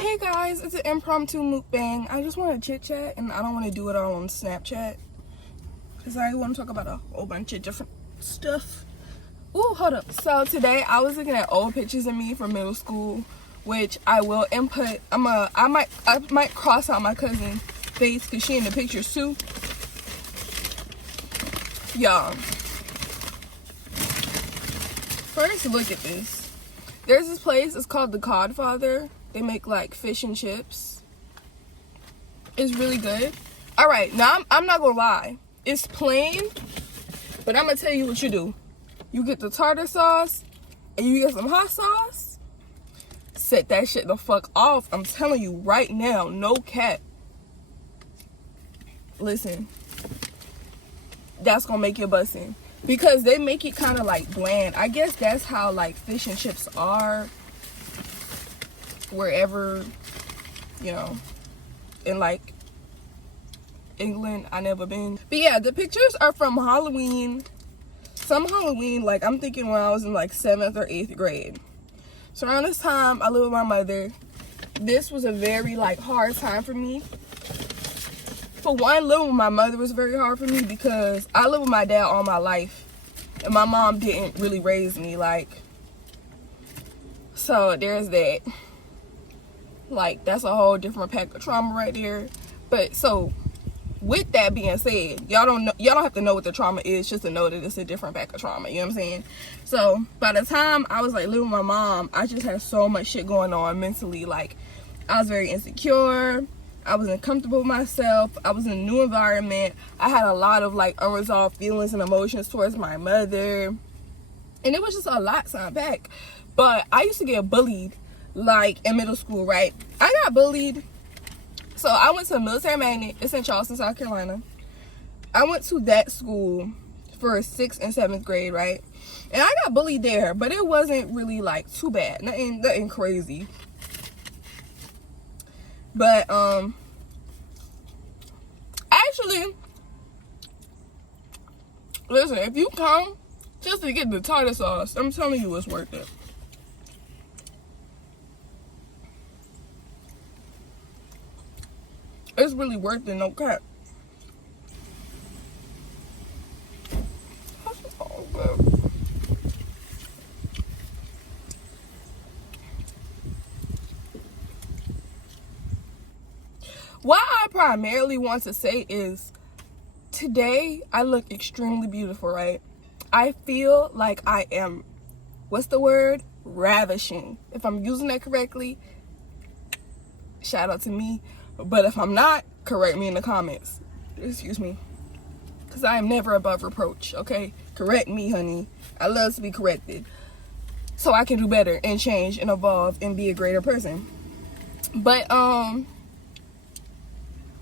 Hey guys, it's an impromptu mukbang. I just want to chit chat and I don't want to do it all on Snapchat because I want to talk about a whole bunch of different stuff. Ooh, hold up. So today I was looking at old pictures of me from middle school, which I will input. I might cross out my cousin's face because she in the pictures too. Y'all, first look at this. There's this place, it's called the Godfather. They make like fish and chips. It's really good. All right, now I'm not gonna lie. It's plain, but I'm gonna tell you what you do. You get the tartar sauce and you get some hot sauce. Set that shit the fuck off. I'm telling you right now, no cap. Listen, that's gonna make you bussin'. Because they make it kind of like bland. I guess that's how like fish and chips are wherever, you know, in like England. I never been. But yeah, the pictures are from Halloween. Some Halloween, like I'm thinking when I was in like 7th or 8th grade. So around this time, I lived with my mother. This was a very like hard time for me. For one, living with my mother was very hard for me because I lived with my dad all my life. And my mom didn't really raise me, like. So there's that. Like, that's a whole different pack of trauma right there. But so, with that being said, y'all don't have to know what the trauma is just to know that it's a different pack of trauma. You know what I'm saying? So by the time I was like living with my mom, I just had so much shit going on mentally. Like, I was very insecure. I wasn't comfortable with myself. I was in a new environment. I had a lot of like unresolved feelings and emotions towards my mother. And it was just a lot to unpack. But I used to get bullied like in middle school, right? I got bullied. So I went to a military magnet. It's in Charleston, South Carolina. I went to that school for 6th and 7th grade, right? And I got bullied there, but it wasn't really like too bad. Nothing crazy. But actually, listen, if you come just to get the tartar sauce, I'm telling you it's worth it. It's really worth it, no cap. Oh, man. What I primarily want to say is, today I look extremely beautiful, right? I feel like I am, what's the word? Ravishing. If I'm using that correctly, shout out to me. But if I'm not, correct me in the comments. Excuse me. Because I am never above reproach, okay? Correct me, honey. I love to be corrected. So I can do better and change and evolve and be a greater person. But,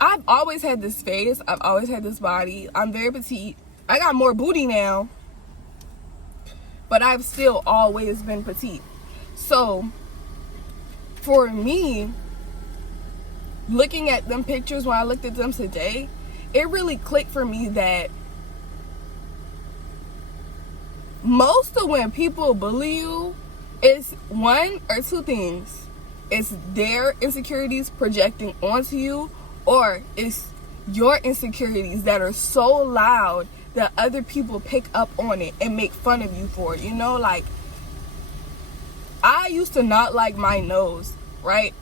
I've always had this face. I've always had this body. I'm very petite. I got more booty now. But I've still always been petite. So, for me, looking at them pictures when I looked at them today, it really clicked for me that most of when people bully you, it's one or two things. It's their insecurities projecting onto you, or it's your insecurities that are so loud that other people pick up on it and make fun of you for it. You know, like, I used to not like my nose, right?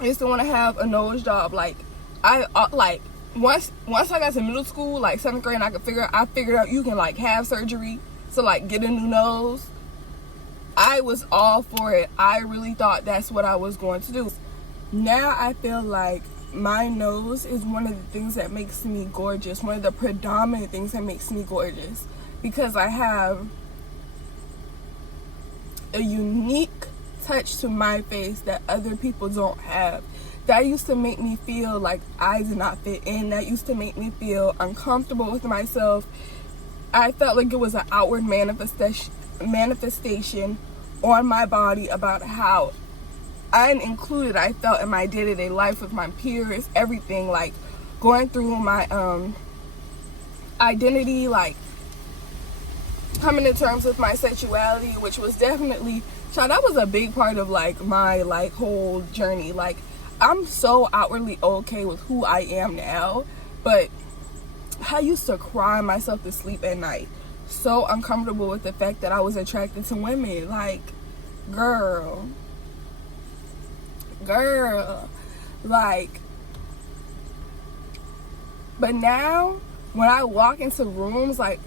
I used to want to have a nose job. Like, once I got to middle school, like 7th grade, and I figured out you can like have surgery to like get a new nose. I was all for it. I really thought that's what I was going to do. Now I feel like my nose is one of the things that makes me gorgeous. One of the predominant things that makes me gorgeous. Because I have a unique touch to my face that other people don't have. That used to make me feel like I did not fit in. That used to make me feel uncomfortable with myself. I felt like it was an outward manifestation on my body about how unincluded I felt in my day-to-day life with my peers, everything, like going through my identity, like coming to terms with my sexuality, which was definitely Child, that was a big part of like my like whole journey. Like, I'm so outwardly okay with who I am now, but I used to cry myself to sleep at night, so uncomfortable with the fact that I was attracted to women. Like, girl, like. But now when I walk into rooms, like,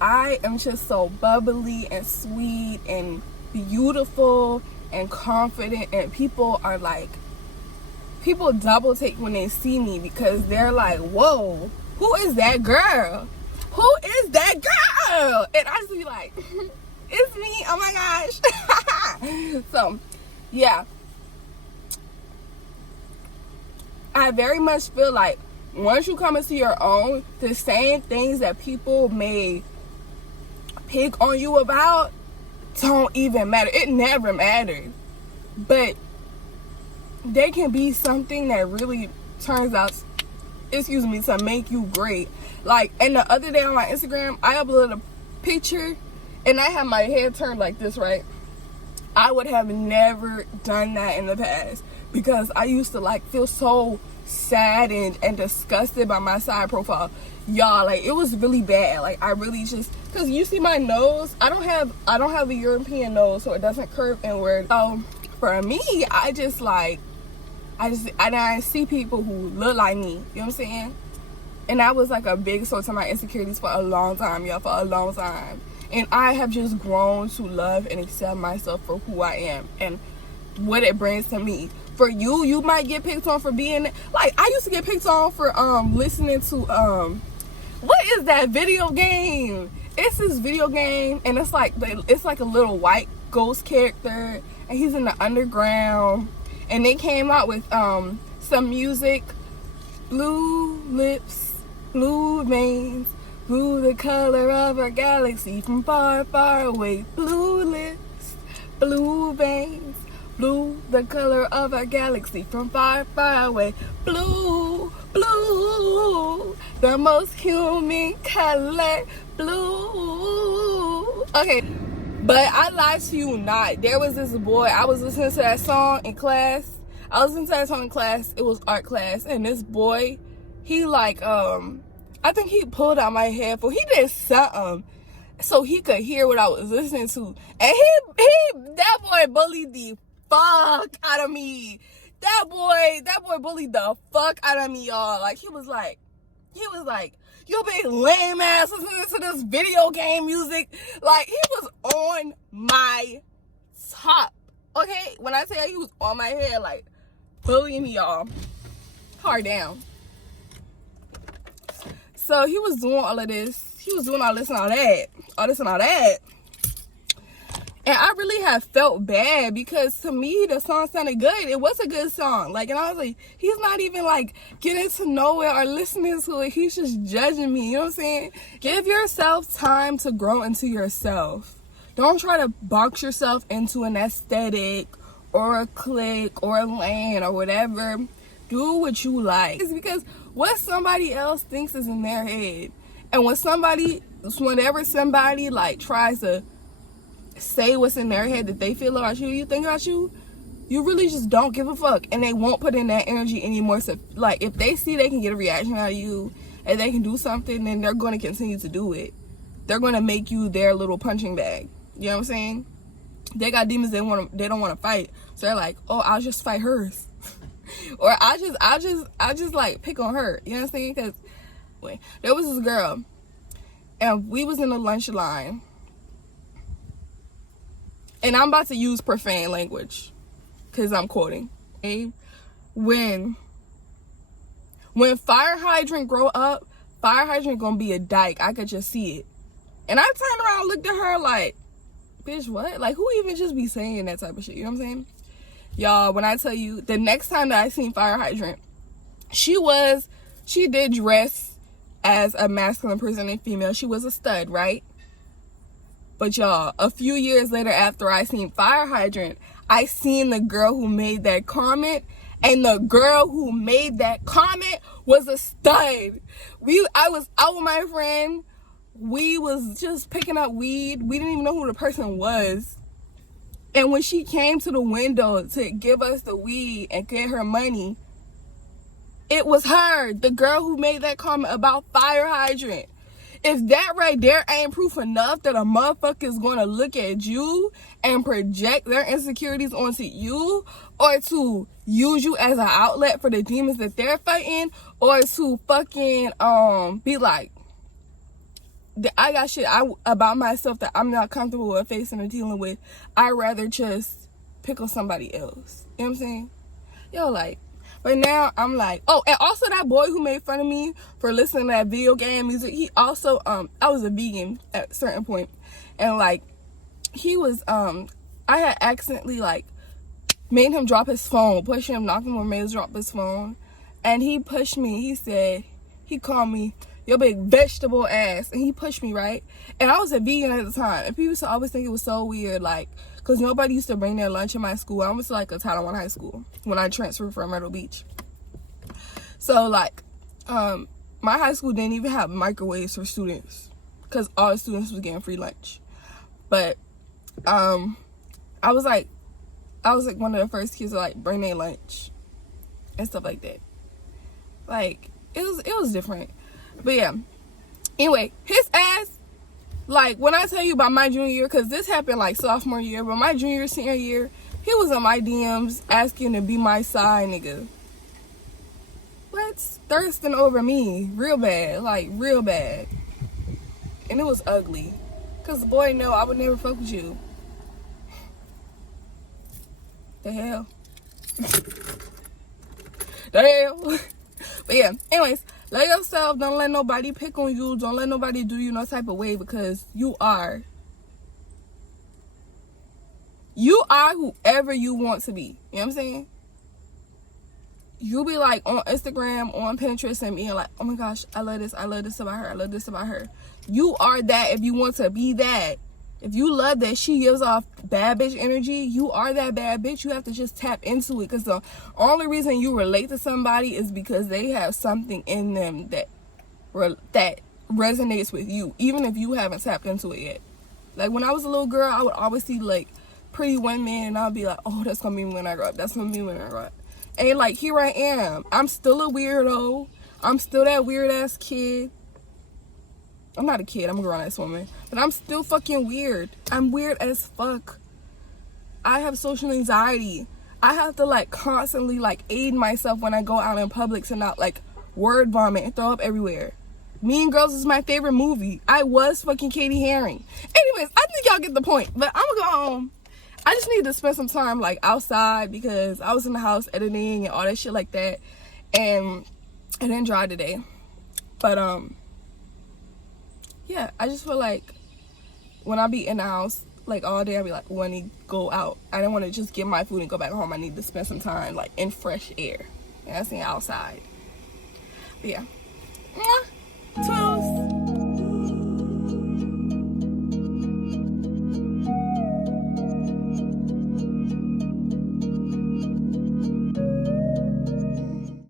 I am just so bubbly and sweet and beautiful and confident, and people double take when they see me, because they're like, whoa, who is that girl? Who is that girl? And I just be like, it's me, oh my gosh. So yeah, I very much feel like once you come into your own, the same things that people may pick on you about don't even matter. It never mattered. But they can be something that really turns out, to make you great. Like, and the other day on my Instagram, I uploaded a picture and I had my hair turned like this, right? I would have never done that in the past, because I used to like feel so saddened and disgusted by my side profile. Y'all, like, it was really bad. Like, I really just, because you see my nose, I don't have a European nose, so it doesn't curve inward. So for me, I see people who look like me, you know what I'm saying? And that was like a big source of my insecurities for a long time, y'all, for a long time. And I have just grown to love and accept myself for who I am and what it brings to me. For you, you might get picked on for being, like, I used to get picked on for listening to what is that video game? It's this video game, and it's like a little white ghost character, and he's in the underground, and they came out with some music, blue lips, blue veins, blue the color of a galaxy from far, far away, blue lips, blue veins, blue the color of a galaxy from far, far away, blue, blue, the most human color, blue. Okay, but I lied to you not. There was this boy, I was listening to that song in class. It was art class, and this boy, he like, I think he pulled out my headphone. He did something so he could hear what I was listening to. And that boy bullied the fuck out of me. That boy bullied the fuck out of me, y'all. Like, he was like, you big lame ass listening to this video game music. Like, he was on my top. Okay? When I tell you he was on my head, like, bullying me, y'all. Hard down. So he was doing all of this. He was doing all this and all that. All this and all that. And I really have felt bad, because to me, the song sounded good. It was a good song. Like, and I was like, he's not even like getting to know it or listening to it. He's just judging me. You know what I'm saying? Give yourself time to grow into yourself. Don't try to box yourself into an aesthetic or a clique or a lane or whatever. Do what you like. It's because what somebody else thinks is in their head. And whenever somebody like tries to say what's in their head that they feel about you think about you really just don't give a fuck, and they won't put in that energy anymore. So like, if they see they can get a reaction out of you and they can do something, then they're going to continue to do it. They're going to make you their little punching bag. You know what I'm saying? They got demons they don't want to fight, so they're like, oh, I'll just fight hers. Or I just like pick on her. You know what I'm saying? Because there was this girl, and we was in the lunch line, and I'm about to use profane language because I'm quoting. When fire hydrant grow up, fire hydrant gonna be a dyke. I could just see it. And I turned around and looked at her like, bitch, what? Like, who even just be saying that type of shit? You know what I'm saying? Y'all, when I tell you, the next time that I seen fire hydrant, she did dress as a masculine presenting female. She was a stud, right? But y'all, a few years later, after I seen fire hydrant, I seen the girl who made that comment, and the girl who made that comment was a stud. I was out with my friend. We was just picking up weed. We didn't even know who the person was. And when she came to the window to give us the weed and get her money, it was her, the girl who made that comment about fire hydrant. If that right there ain't proof enough that a motherfucker is going to look at you and project their insecurities onto you, or to use you as an outlet for the demons that they're fighting, or to fucking be like, I got shit about myself that I'm not comfortable with facing or dealing with, I'd rather just pick on somebody else. You know what I'm saying? Yo, like, but now I'm like, oh, and also that boy who made fun of me for listening to that video game music, he also, I was a vegan at a certain point, and like, he was, I had accidentally like made him drop his phone, pushed him, knocked him, or made him drop his phone, and he pushed me. He said, he called me your big vegetable ass, and he pushed me, right? And I was a vegan at the time, and people used to always think it was so weird, like, because nobody used to bring their lunch in my school. I went to like a Title I high school when I transferred from Myrtle Beach. So like, my high school didn't even have microwaves for students, because all the students was getting free lunch. But I was like one of the first kids to like bring their lunch and stuff like that. Like, it was different. But yeah, anyway, his ass, like, when I tell you about my junior year, because this happened like sophomore year, but my junior, senior year, he was in my DMs asking to be my side nigga. What? Thirsting over me real bad, like real bad. And it was ugly, because the boy know I would never fuck with you. The hell? The hell? But yeah, anyways, love yourself. Don't let nobody pick on you. Don't let nobody do you no type of way, because you are whoever you want to be. You know what I'm saying? You be like on Instagram, on Pinterest, and being like, oh my gosh, I love this about her, I love this about her. You are that if you want to be that. If you love that she gives off bad bitch energy, you are that bad bitch. You have to just tap into it, because the only reason you relate to somebody is because they have something in them that resonates with you, even if you haven't tapped into it yet. Like, when I was a little girl, I would always see like pretty women, and I'll be like, oh, that's gonna be me when I grow up. That's gonna be me when I grow up. And like, here I am. I'm still a weirdo. I'm still that weird ass kid. I'm not a kid, I'm a grown-ass woman. But I'm still fucking weird. I'm weird as fuck. I have social anxiety. I have to like constantly like aid myself when I go out in public to not like word vomit and throw up everywhere. Mean Girls is my favorite movie. I was fucking Katie Haring. Anyways, I think y'all get the point. But I'm gonna go home. I just need to spend some time like outside, because I was in the house editing and all that shit like that. And I didn't drive today. But yeah, I just feel like when I be in the house like all day, I be like, oh, I need to go out. I don't want to just get my food and go back home. I need to spend some time like in fresh air. And I'm saying outside. But yeah. Mwah.